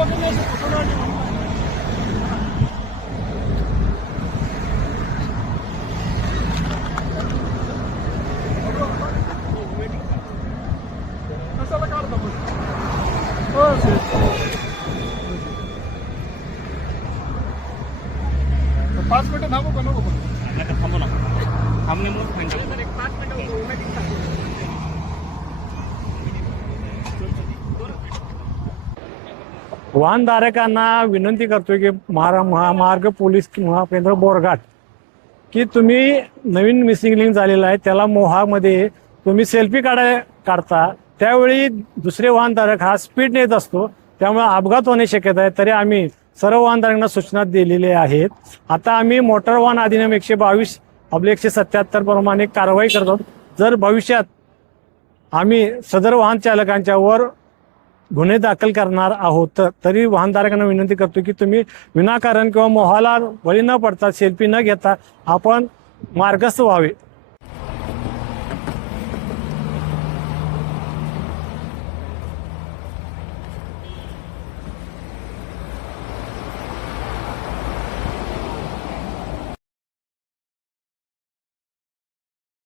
पाच मिनिटं थांबू का नको? थांबू ना, थांबण्यामुळे फाईन. 5 मिनिटं वाहनधारकांना विनंती करतोय की महामार्ग पोलीस महाकेंद्र बोरघाट की तुम्ही नवीन मिसिंग लिंक झालेला आहे त्याला मोहामध्ये तुम्ही सेल्फी काढता त्यावेळी दुसरे वाहनधारक हा स्पीड नेत असतो, त्यामुळे अपघात होण्याची शक्यता आहे. तरी आम्ही सर्व वाहनधारकांना सूचना दिलेल्या आहेत. आता आम्ही मोटार वाहन अधिनियम 122/177 प्रमाणे कारवाई करतो. जर भविष्यात आम्ही सदर वाहन चालकांच्यावर गुन्हे दाखल करणार आहोत तरी वाहनधारकांना विनंती करतो की तुम्ही विनाकारण किंवा मोहाला बळी न पडता सेल्फी न घेता आपण मार्गस्थ व्हावे.